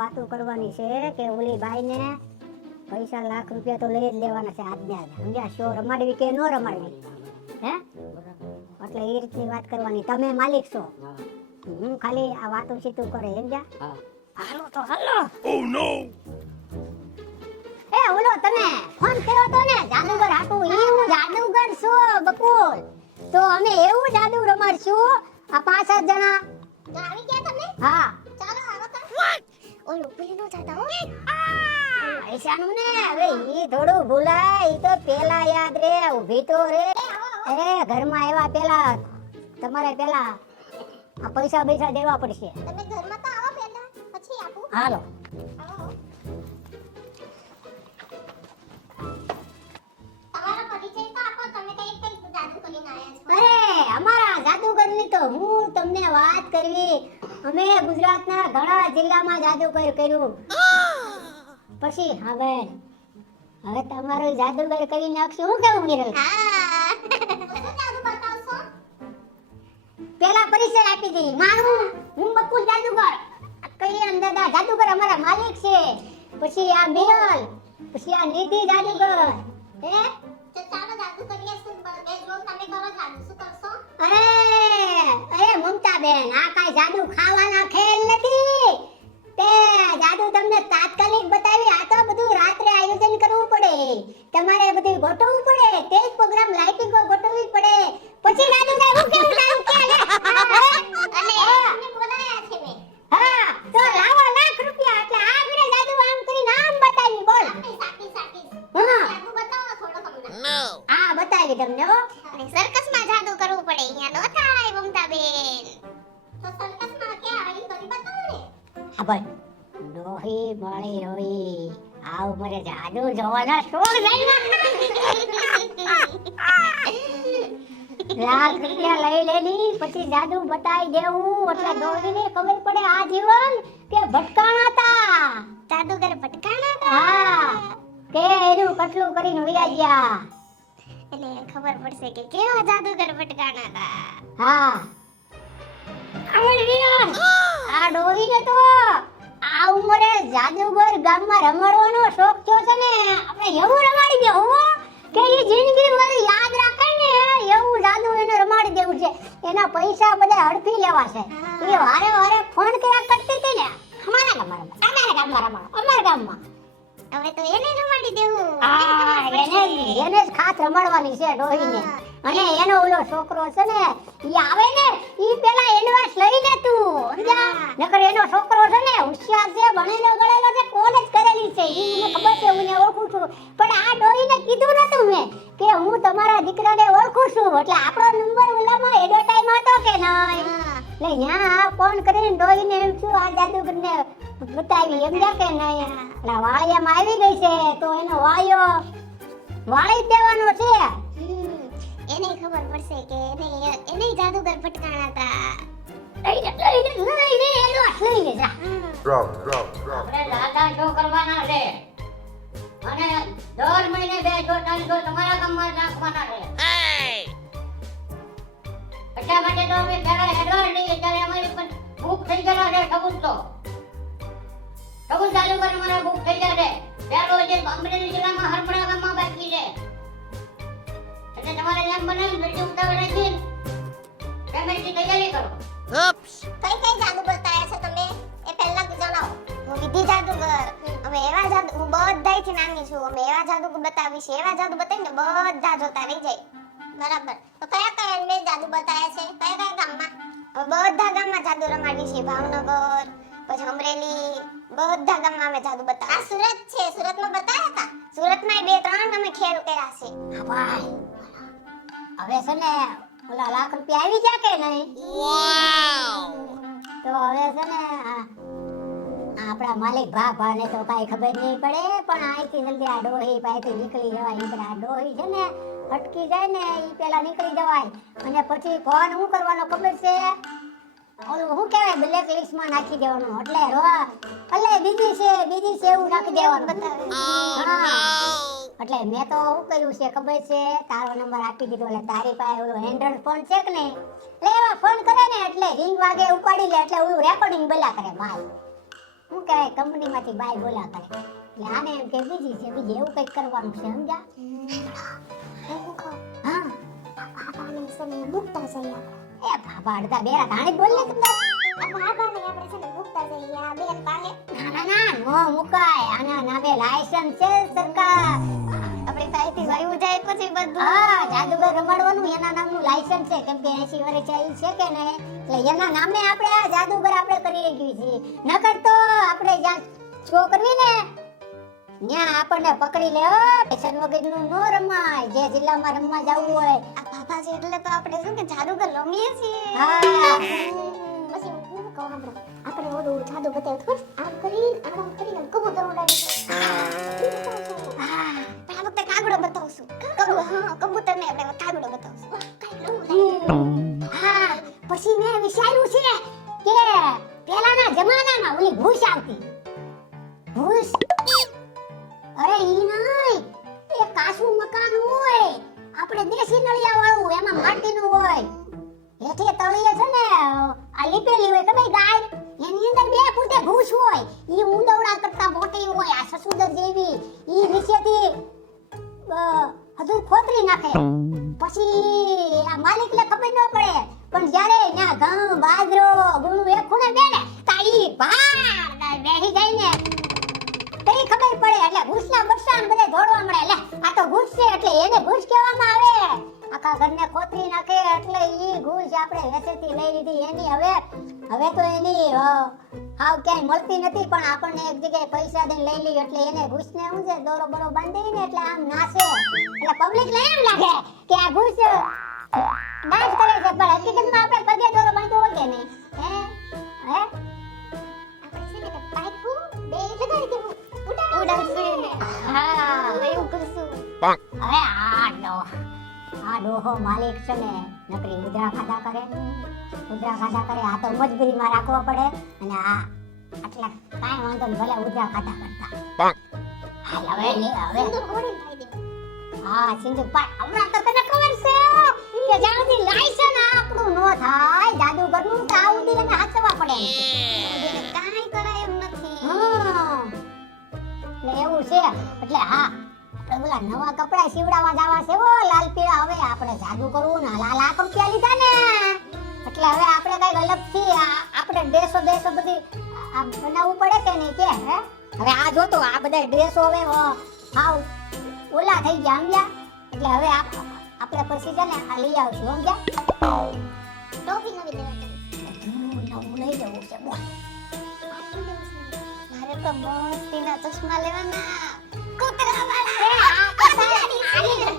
વાતો કરવાની છે કે ઓલી બાઈને પૈસા લાખ રૂપિયા તો લઈ જ લેવાના છે આજને આજ. સમજ્યા? શો રમાડવી કે ન રમાડવી? હે? એટલે એ રીતની વાત કરવાની. તમે માલિક છો. હું ખાલી આ વાતો સીતું કરે સમજ્યા? હાલો તો હાલો. એ ઓલો તમે ફોન કર્યો તો ને જાદુગર હાટુ. ઈ હું જાદુગર છું બકુલ. તો અમે એવું જાદુ રમાડશું આ પાંચ સાત જણા તો ગયા તમે હા. ચાલો આવો તો. ઓલું પેલી નો જાતા હો. પૈસાનું ને હવે ઈ થોડું ભૂલાય ઈ તો પેલા યાદ રે ઊભી તો રે. અરે ઘરમાં એવા પેલા તમારે પેલા આ પૈસા પૈસા દેવા પડશે. તમે ઘરમાં તો આવો પેલા પછી આપું. હાલો. આવ્યા અરે અમારા જાદુગરની તો હું તમને વાત કરવી. અમે ગુજરાતના ઘણા જિલ્લામાં જાદુગર કર્યું. પછી હવે હવે તમારો જાદુગર કરી નાખશું. હું કેવું મિરલ પેલા પરિચય આપી દી. મારું હું બકુલ જાદુગર. કઈ અંદર જાદુગર અમારા માલિક છે. પછી આ મિરલ પછી આ નિધિ જાદુગર. હે? તો ચાલો જાદુ કરીએ. શું તમે કરો જાદુ. શું કરશો? અરે બેન, આ કાઈ જાદુ ખાવાના ખેલ નથી. તે જાદુ તમને તાત્કાલિક બતાવી, આ તો બધું રાત્રે આયોજન કરવું પડે. તમારે બધું ગોઠવવું પડે, તે પ્રોગ્રામ લાઇટિંગો ગોઠવવી પડે. પછી જાદુ થાય હું કેવું જાદુ જોવાના શોખ લાખ રૂપિયા લઈ લેની પછી જાદુ બતાવી દેવું. એટલે ડોહીને ખબર પડે આ જીવન કે ભટકાણા તા. જાદુગર ભટકાણા હા કે એનું કટલું કરીને વયા ગયા. એટલે ખબર પડશે કે કેવા જાદુગર ભટકાણા હતા હા. આવડ આ ડોહીને તો આ ઉંમરે જાદુગર ગામમાં રમાડવાનો શોખ થયો છે ને? આપણે એવું રમાડી દે હો. કે એ જિંદગી ભર યાદ રાખે ને એવું જાદુ એને રમાડી દેવું છે. એના પૈસા બધા હડપી લેવા છે. એ વારે વારે ફોન કર્યા કરતી હતી ને. અમારા ગામમાં અમારા ગામમાં રમાડો. અમારા ગામમાં. હવે તો એને રમાડી દેવું. એને એને જ ખાસ રમાડવાની છે ડોહીને. અને એનો ઓલો છોકરો છે ને ઈ આવે ને ઈ પેલા એડવાન્સ લઈ લે તું સમજા નકર એનો છોકરો છે ને હોશિયાર છે ભણેલો ગણેલો છે કોલેજ કરેલી છે ઈ મને ખબર છે હું ને ઓળખું છું. પણ આ ડોહીને કીધું નતું મેં કે હું તમારા દીકરાને ઓળખું છું એટલે આપણો નંબર ઓલામાં એડવર્ટાઈઝ હતો કે નહીં એટલે ત્યાં ફોન કરીને ડોહીને એમ છું આ જાદુગરને બતાવી એમ જા કે નહીં? એટલે વાળિયામાં આવી ગઈ છે તો એનો વાળિયો વાળી દેવાનો છે. એને ખબર પડશે કે એને એને જાદુગર ભટકાણા હતા. લઈ લે લઈ લે લઈ લે એનો લઈ લે જા. Drop, drop, drop. આપણે દાદા શો કરવાના છે. અને દર મહિને બે શો ત્રણ શો તમારા ગામમાં નાખવાના છે. એટલા માટે તો અમે પહેલા એડવાન્સ લઈએ ત્યારે અમારી પણ બુક થઈ ગયેલા છે સબૂત તો સબૂત ચાલુ કરીને બુક થઈ જશે પહેલો જે અમરેલી જિલ્લામાં હરપડા ગામમાં બાકી છે. એટલે તમારે જેમ બને જલ્દી ઉતાવળ રાખી પેમેન્ટની તૈયારી કરો. કઈ કઈ જાદુ બતાવ્યા છે તમે? એ પહેલા જણાવો. હું વિધિ જાદુગર. અમે એવા જાદુ હું બધાયથી નાની છું. અમે એવા જાદુ બતાવી છે એવા જાદુ બતાવીને બધા જોતા રહી જાય. બરાબર. તો કયા કયા મેં જાદુ બતાવ્યા છે? કયા કયા ગામમાં? બધા ગામમાં જાદુ રમાડી છે ભાવનગર પછી અમરેલી બધા ગામમાં અમે જાદુ બતાવ્યા આ સુરત છે. સુરતમાં બતાવ્યા હતા? સુરતમાં બે ત્રણ અમે ખેલ કર્યા છે. હા ભાઈ હવે છે ને ઓલા લાખ રૂપિયા આવી જા કે નહીં? તો હવે છે ને આપણા માલિક ભા ભા ને તો કાંઈ ખબર નહીં પડે પણ અહીંથી જલ્દી આ ડોહી પાસેથી નીકળી જવાય. નહીંતર આ ડોહી છે ને અટકી જાય ને એ પેલા નીકળી જવાય. અને પછી ફોન શું કરવાનો ખબર છે? ઓલું શું કહેવાય? બ્લેક લિસ્ટમાં નાખી દેવાનું. એટલે રોવા. એટલે બીજી છે બીજી છે એવું નાખી દેવાનું. હા. એટલે મેં તો શું કર્યું છે ખબર છે? તારો નંબર આપી દીધો એટલે તારી પાસે ઓલો એન્ડ્રોઈડ ફોન છે કે નહીં? એટલે એવા ફોન કરે ને એટલે રિંગ વાગે ઉપાડી લે એટલે ઓલું રેકોર્ડિંગ બોલ્યા કરે માલ હું કહેવાય? કંપનીમાંથી બાય બોલ્યા કરે. એટલે આને એમ કે બીજી છે, બીજી એવું કંઈક કરવાનું છે આપણે એ બાબા, અડધા બેરા ધાણી બોલ ને તમને બાબાને ના ના, નો મુકાય. આના નામે લાયસન્સ છે સરકાર. આપણી વયું જાય પછી બધું. હા જાદુગર રમાડવાનું એના નામનું લાયસન્સ છે. કેમ કે 80 વર્ષ છે કે નહીં એટલે એના નામે આપણે આ જાદુગર આપણે કરી ગયું નકર તો આપણે જ્યાં શો કરવી ને ત્યાં આપણને પકડી લે પેશન વગરનું નો રમાય. જે જિલ્લામાં રમવા જવું હોય. આ બાબાજી એટલે તો આપણે શું કે જાદુગર રમીએ છીએ. હા. પછી હું કહું આપણે? ઓલું જાદુ બતાવ્યું આમ કરી આમ કરી કબૂતર ઉડાડી બતાવશું કબૂ- હા કબૂતરને આપણે કાગડો બતાવશું. હા પછી મેં વિચાર્યું છે કે પેલાના જમાનામાં ઓલી ભૂસ આવતી ભૂસ અરે ઈ નહીં એ કાચું મકાન હોય આપણે દેશી નળિયા વાળું એમાં માટીનું હોય હેઠે તળિયે છે ને આ લીપેલી હોય તમે ગાય એની અંદર બે ફૂટે ભૂસ હોય ઈ ઉંદવડા કરતા મોટી હોય આ સસુદર જેવી ઈ નીચેથી હજુ ખોતરી નાખે. પછી આ માલિકને ખબર ન પડે. પણ જ્યારે ત્યાં ઘઉં બાજરો ગુણ એક ખૂણે બે ને તાળી ભાર બેસી જાય ને તરી ખબર પડે. એટલે ઘૂસના બરસાન બધે દોડવા મળે. એટલે આ તો ઘૂસ છે એટલે એને ઘૂસ કહેવામાં આવે આખા ઘરને ખોતરી નાખે એટલે ઈ ઘૂસ આપણે વેચેથી લઈ લીધી. એની હવે હવે તો એની હાવ ક્યાંય મળતી નથી પણ આપણને એક જગ્યાએ પૈસા દઈને લઈ લઈએ એટલે એને ઘૂસને શું છે દોરો બરો બાંધી ને એટલે આમ નાશે એટલે પબ્લિક ને એમ લાગે કે આ ઘૂસ ડાન્સ કરે છે પણ હકીકતમાં આપણે પગે દોરો બાંધ્યો હોય કે નહીં? હે? હે? આપણે છે ને કે બે લગાડી દેવું. ઉડાડશું. હા એવું કરશું. હવે આ આ ડોહો માલિક છે ને નકરી ઉધરા ખાધા કરે. ઉધરા ખાધા કરે આ તો મજબૂરીમાં રાખવો પડે. અને આ આટલા કાંઈ વાંધો નહીં ભલે ઉધરા ખાધા કરતા. હાલ હવે લે હવે. હા સિંધુ પણ હમણાં તો તને ખબર છે કે જ્યાં સુધી લાયસન્સ આપણું નો થાય. જાદુગરનું તો આવું દી એને હાચવા પડે કાંઈ કરાય એમ નથી. હા. એટલે એવું છે. એટલે હા આપણે ઓલા નવા કપડા સીવડાવવા જવા છે આપણે જાદુ કરવું ને, લાલ લાખ રૂપિયા લીધા ને? એટલે હવે આપણે કંઈક અલગથી આપણે ડ્રેસો ડ્રેસો બધી બનાવવું પડે કે નહીં કે, હે? હવે આ જોતો, આ બધા ડ્રેસો હવે હાવ ઓલા થઈ ગયા, સમજ્યા? એટલે હવે આપણે પછી છે ને આ લઈ આવશું, સમજ્યા? ટોપી નવી લેવાની. મારે તો મસ્તીના ચશ્મા લેવાના. કૂતરાવાળા. એ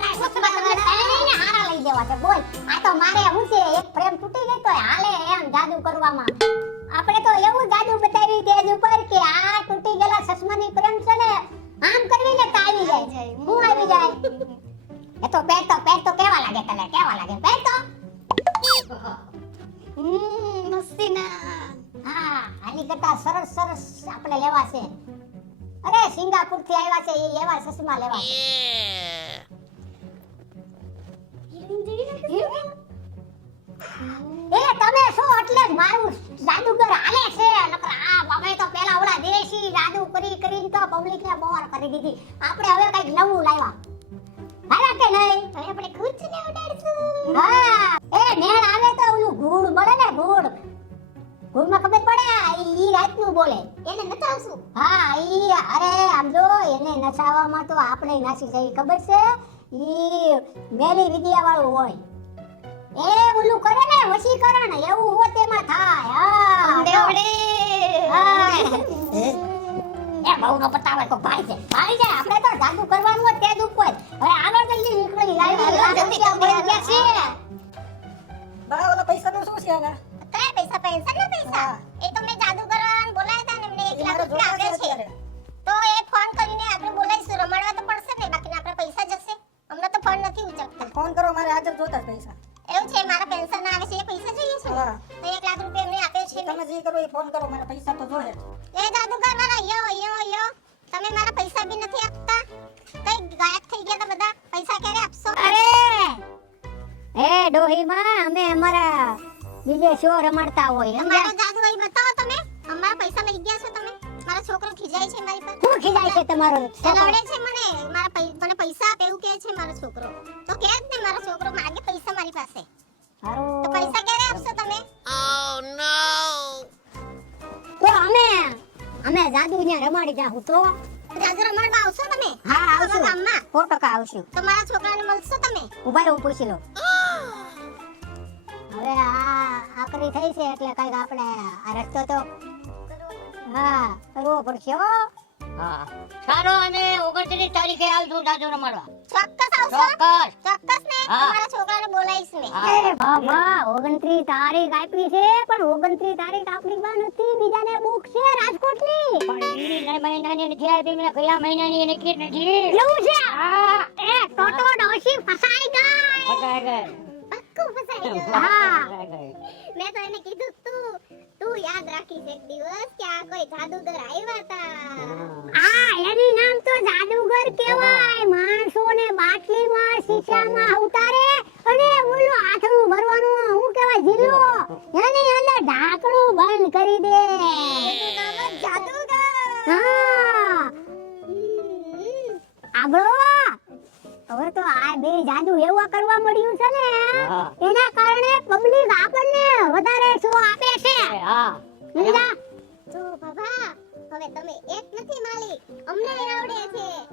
બોલ આ તો મારે હું છે એક ફ્રેમ તૂટી ગઈ તો હાલે એમ જાદુ કરવામાં. આપણે તો એવું જાદુ બતાવી તેજ ઉપર કે આ તૂટી ગયેલા ચશ્માની ફ્રેમ છે ને આમ કરીને તો આવી જાય. હું આવી જાય. એ તો પહેરતો પહેરતો કેવા લાગે તને? કેવા લાગે? પહેરતો હમ, મસ્તીના હા આની કરતા સરસ સરસ આપણે લેવા છે. અરે સિંગાપુરથી આવ્યા છે એ એવા ચશ્મા લેવા છે. છે ઈ મેલી વિદ્યા વાળું હોય. એ ઓલું કરે ને વશીકરણ એવું હોત એમાં થાય. હા દેવડે હા. એ બહુ નો પતાવે તો ભાઈ છે. ભાઈ છે આપણે તો જાદુ કરવાનું હોય તે જ ઉપર. હવે આગળ જલ્દી નીકળી લાવી જલ્દી, જલ્દી જલ્દી, છે બરાબર પૈસા નું શું છે હવે કયા પૈસા પૈસા? ના પૈસા એ તો મેં જાદુ કરવાનું બોલાયા હતા ને એમને એક લાખ રૂપિયા આવ્યા છે તો એ ફોન કરીને આપણે બોલાવીશું રમાડવા ફોન કરો મારે હાજર જોતા પૈસા. એવું છે મારા પેન્શન ના આવે છે પૈસા જોઈએ છે? તો એક લાખ રૂપિયા એમને આપ્યો છે. તમે જે કરો એ ફોન કરો મારા પૈસા તો જોઈએ એ જાદુગર મારા યો યો યો. તમે મારા પૈસા બી નથી આપતા? કઈ ગાયબ થઈ ગયા તા બધા પૈસા ક્યારે આપશો? અરે! એ ડોહીમાં અમે અમારા બીજે શો રમાડતા હોય અમારા? જાદુ અહીં બતાવો તમે. અમારા પૈસા લઈ ગયા છો તમે? મારો છોકરો ખીજાય છે મારી પર. શું ખીજાય છે તમારો? છોકરો? છે મને. રમાડી જાહું તો? જાદુ રમાડવા આવશો તમે? હા આવશું. ગામમાં? સો ટકા આવશું. તો મારા છોકરાને મળશો તમે? ઊભા રહો, પૂછી લઉં. હવે આ આકરી થઈ છે એટલે કંઈક આપણે આ રસ્તો તો હા કરવો પડશે હો. હા. સારો અને ઓગણત્રીસ તારીખે આવશું જાજો રમાડવા. ચોક્કસ આવશો? ચોક્કસ. તમારા છોકરાને બોલાવીશ મેં. બાબા ઓગણત્રીસ તારીખ આપી છે પણ ઓગણત્રીસ તારીખ આપણી પાસે નથી બીજાને બુક છે રાજકોટની. પણ ઈ મહિનાની નથી આપી મને કયા મહિનાની એને કીટ નથી. એવું છે? એ ટોટો ડોશી ફસાઈ ગઈ. ફસાઈ ગઈ. પક્કું ફસાઈ ગઈ. હા. મેં તો એને કીધું તું તું યાદ રાખીશ એક દિવસ કે આ કોઈ જાદુગર આવ્યા હતા હા એની નામ તો જાદુગર કહેવાય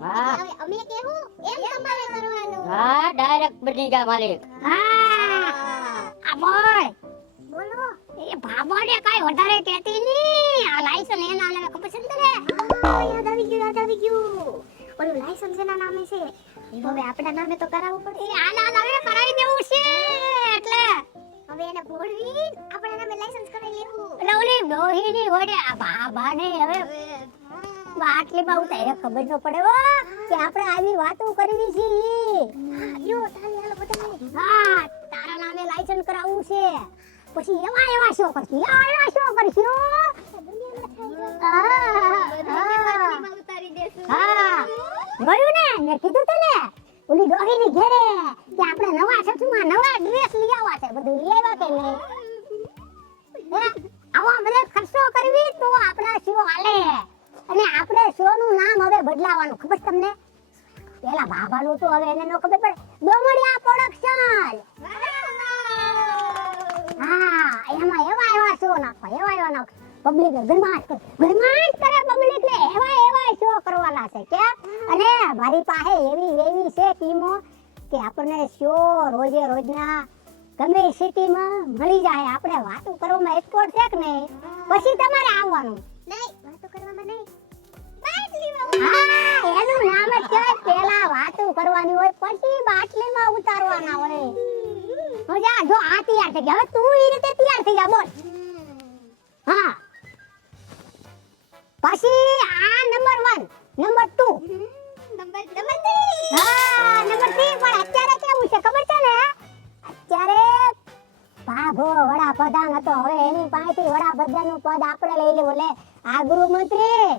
હા. અમે કેવું એમ તમારે કરવાનું. હા ડાયરેક્ટ બની ગયા માલિક. હા. આ બોલ બોલો. એ ભાભોને કાઈ વધારે કહેતી ની આ લાયસન્સ એના લેવે ખબર છે ને તને? યાદ આવી ગયું યાદ આવી ગયું. ઓલું લાયસન્સ એના નામે છે. હવે આપણા નામે તો કરાવવું પડે આ આના નામે કરાવી દેવું છે એટલે. હવે એને ભોળવી આપણા નામે લાયસન્સ કરાવી લેવું. એટલે ઓલી ડોહીની વડે આ ભાભાને હવે બાટલીમાં ઉતારે ખબર ન પડે હો, કે આપણે આવી વાતો કરવી છે યો તાલે હાલો બધા હા, તારા નામે લાયસન્સ કરાવવું છે. પછી એવા એવા શો કરશી, એવા એવા શો કરશી. ગયું ને, મેં કીધું તને, ઓલી ડોહીની ઘેરે, કે આપણે નવા સસમાં નવા ડ્રેસ લઈ આવવા છે. બધું લઈ આવ્યા કે નહીં? આવો, બધો ખર્ચો કરવી તો આપણા શિવ હાલે. અને આપણે શો નું નામ હવે બદલાવાનું, ખબર તમને? પેલા બાબાનું તો હવે એને ન ખબર પડે. ડોમડિયા પ્રોડક્શન હા, એમાં એવા એવા શો નાખવા એવા એવા નાખ. પબ્લિક ગરમાશ કરે. ગરમાશ કરે પબ્લિક ને. એવા એવા શો કરવાના છે, કે અને મારી પાસે એવી એવી છે ટીમો કે આપણને શો રોજે રોજના ગમે સિટીમાં મળી જાય. આપણે વાતો કરવામાં એક્સપોર્ટ છે કે નહીં? પછી તમારે આવવાનું. વાતો કરવામાં નહીં. હા એનું નામ જ કહેવાય પહેલા વાતો કરવાની હોય પછી બાટલીમાં ઉતારવાના હોય. મજા જો આ તૈયાર થઈ ગયા. હવે તું એ રીતે તૈયાર થઈ જા બોલ. હા. પછી આ નંબર 1 નંબર 2 નંબર નંબર ત્રણ. હા નંબર 3 પણ અત્યારે કેવું છે ખબર છે ને? અત્યારે ભાભો વડાપ્રધાન હતો. હવે એની પાસેથી વડાપ્રધાનનું પદ આપણે લઈ લેવું લે. આ ગૃહમંત્રી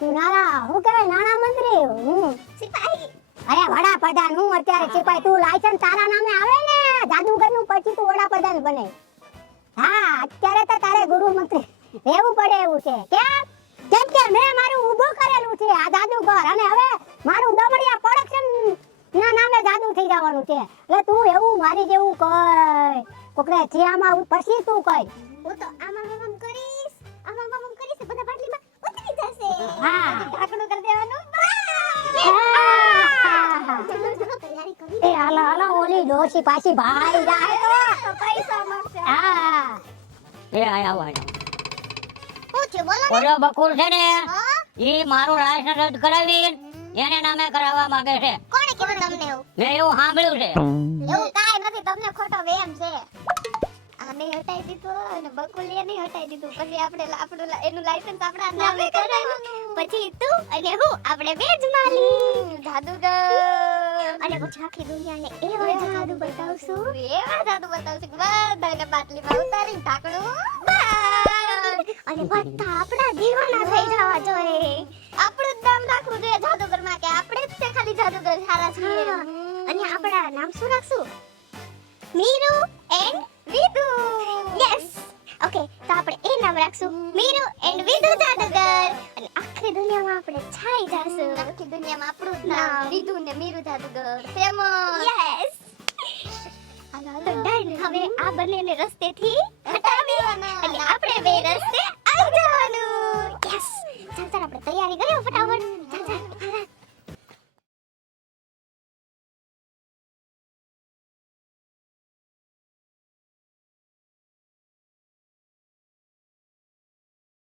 તું નાણા હું કહેવાય નાણા મંત્રી? હું? સિપાહી. અરે વડાપ્રધાન હું અત્યારે સિપાઈ તું લાયસન્સ તારા નામે આવે ને? જાદુગરનું પછી તું વડાપ્રધાન બને. હા અત્યારે તો તારે ગૃહમંત્રી રહેવું પડે એવું છે. કેમ? કેમ કે મેં મારું ઊભું કરેલું છે આ જાદુગર અને હવે મારું દમડિયા પ્રોડક્શન ના નામે જાદુ થઈ જવાનું છે. એટલે તું એવું મારી જેવું કઈ કોકને થિયામાં પછી તું કઈ હું તો ઓલી પાછી ભાઈ જાય તો. પૈસા મળશે. હા. એ આયા આયા શું છે બોલો ને. ઓલો બકુલ છે ને એ ઈ મારું લાયસન્સ રદ કરાવી એને નામે કરાવવા માંગે છે. કોણે કીધું તમને એવું? મેં એવું સાંભળ્યું છે. એવું કાઈ નથી તમને ખોટો વેમ છે. આને હટાઈ દીધું અને બકુલીએ નહીં હટાઈ દીધું. પછી આપણે આપણું એનું લાયસન્સ આપણા નામે કરાવ્યું. પછી તું અને હું આપણે બે જ માલી જાદુગર. અને પછી આખી દુનિયાને એવા જાદુ બતાવશું એવા જાદુ બતાવશું કે બધાને બાટલીમાં ઉતારી ઢાંકણું. અને બધા આપણા દીવાના થઈ જવા જોઈએ. આપણું નામ રાખવું જોઈએ જાદુગરમાં કે આપણે જ તે ખાલી જાદુગર. સારા છીએ. અને આપણા નામ શું રાખશું? Miru and Vidhu yes okay તો આપણે એ નામ રાખશું. મીરુ એન્ડ વિધુ જાદુગર. આપણે છાઈ જાશું. આખી દુનિયામાં આપણું જ નામ વિધુ ને મીરુ જાદુગર ફેમસ. યસ તો ડન હવે આ બંનેને રસ્તેથી હટાવી અને આપણે બે રસ્તે આવી જવાનું. યસ ચાલ ચાલ આપણે તૈયારી કરીએ ફટાફટ.